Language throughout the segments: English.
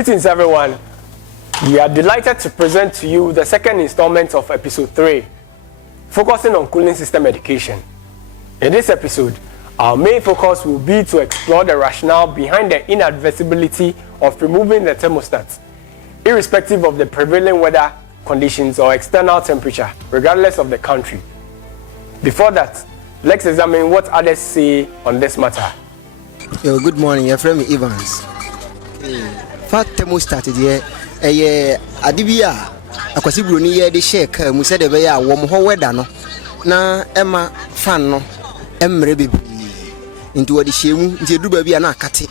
Greetings everyone. We are delighted to present to you the second installment of episode 3, focusing on cooling system education. In this episode, our main focus will be to explore the rationale behind the inadvisability of removing the thermostat, irrespective of the prevailing weather conditions or external temperature, regardless of the country. Before that, let's examine what others say on this matter. Good morning, your friend Evans. Fat thermostat here, Adibia, akwasi bruni ye de shake mu se de be ya wo mo weather no na ema fan no emre bebi nti wo de hyemu nti edu ba bia na akate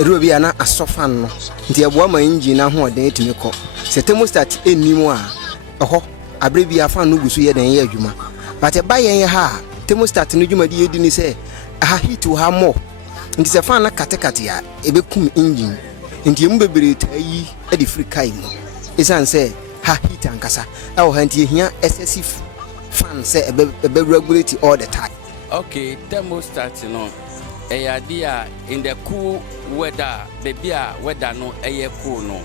edu bia na aso fan no nti ebo ma engine na ho oden etimi ko se thermostat enimu a oho abre bia fan no gusu ye den ye adwuma but e ba yen ha thermostat no dwuma di edi ni se ha heat wo ha mo nti se fan na kate ya ebekum engine nti emu bebere tayi e di free kai mo isan say ha heat ankasa e wo hanti ehia excessive fan say e regulate all the time. Okay, thermostat no dia in the cool weather baby weather no cool no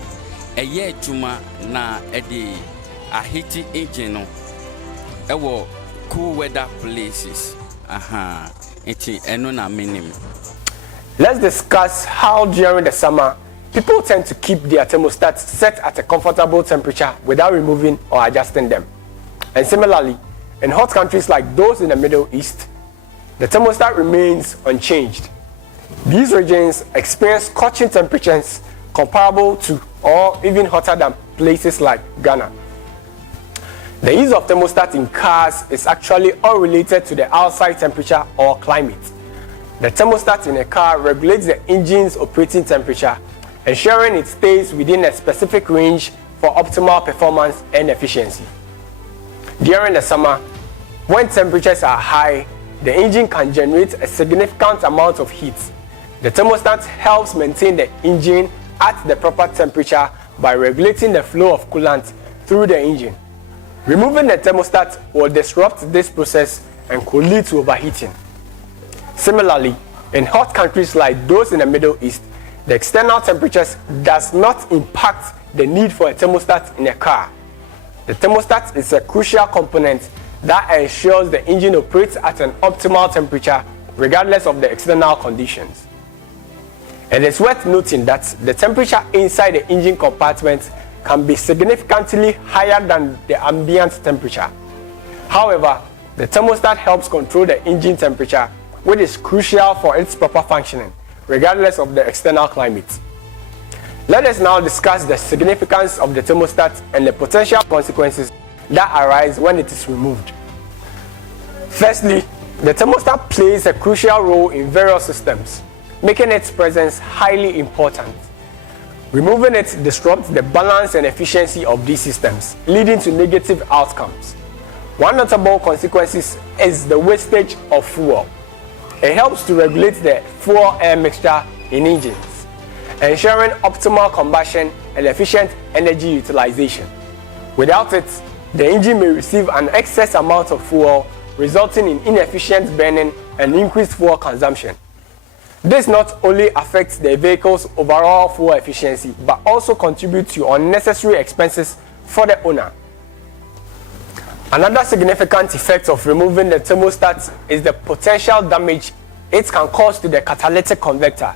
juma na di a heat engine no wo cool weather places enti eno na minim. Let's discuss how during the summer people tend to keep their thermostats set at a comfortable temperature without removing or adjusting them. And similarly, in hot countries like those in the Middle East, the thermostat remains unchanged. These regions experience scorching temperatures comparable to or even hotter than places like Ghana. The use of thermostat in cars is actually unrelated to the outside temperature or climate. The thermostat in a car regulates the engine's operating temperature, ensuring it stays within a specific range for optimal performance and efficiency. During the summer, when temperatures are high, the engine can generate a significant amount of heat. The thermostat helps maintain the engine at the proper temperature by regulating the flow of coolant through the engine. Removing the thermostat will disrupt this process and could lead to overheating. Similarly, in hot countries like those in the Middle East, the external temperatures does not impact the need for a thermostat in a car. The thermostat is a crucial component that ensures the engine operates at an optimal temperature regardless of the external conditions. It is worth noting that the temperature inside the engine compartment can be significantly higher than the ambient temperature. However, the thermostat helps control the engine temperature, which is crucial for its proper functioning, regardless of the external climate. Let us now discuss the significance of the thermostat and the potential consequences that arise when it is removed. Firstly, the thermostat plays a crucial role in various systems, making its presence highly important. Removing it disrupts the balance and efficiency of these systems, leading to negative outcomes. One notable consequence is the wastage of fuel. It helps to regulate the fuel-air mixture in engines, ensuring optimal combustion and efficient energy utilization. Without it, the engine may receive an excess amount of fuel, resulting in inefficient burning and increased fuel consumption. This not only affects the vehicle's overall fuel efficiency, but also contributes to unnecessary expenses for the owner. Another significant effect of removing the thermostat is the potential damage it can cause to the catalytic converter.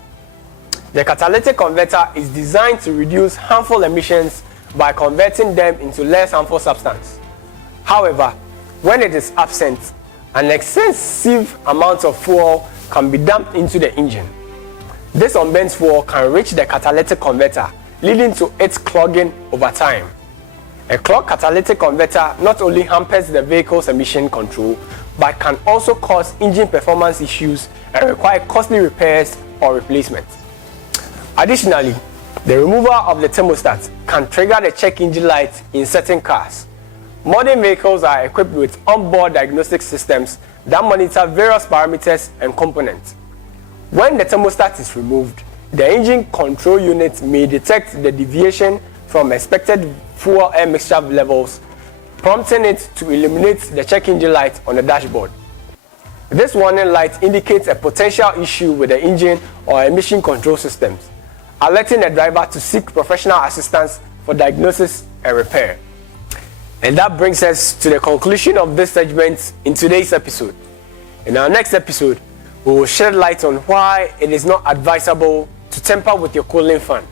The catalytic converter is designed to reduce harmful emissions by converting them into less harmful substance. However, when it is absent, an excessive amount of fuel can be dumped into the engine. This unburnt fuel can reach the catalytic converter, leading to its clogging over time. A clogged catalytic converter not only hampers the vehicle's emission control, but can also cause engine performance issues and require costly repairs or replacements. Additionally, the removal of the thermostat can trigger the check engine light in certain cars. Modern vehicles are equipped with onboard diagnostic systems that monitor various parameters and components. When the thermostat is removed, the engine control unit may detect the deviation from expected fuel air mixture levels, prompting it to illuminate the check engine light on the dashboard. This warning light indicates a potential issue with the engine or emission control systems. alerting the driver to seek professional assistance for diagnosis and repair. And that brings us to the conclusion of this segment in today's episode. In our next episode, we will shed light on why it is not advisable to tamper with your cooling fan.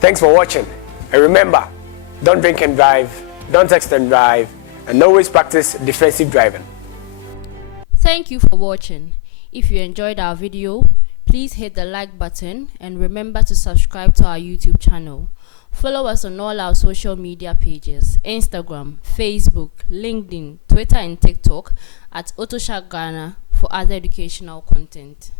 Thanks for watching, and remember, don't drink and drive, don't text and drive, and always practice defensive driving. Thank you for watching. If you enjoyed our video, please hit the like button and remember to subscribe to our YouTube channel. Follow us on all our social media pages: Instagram, Facebook, LinkedIn, Twitter and TikTok at Autoshark Ghana for other educational content.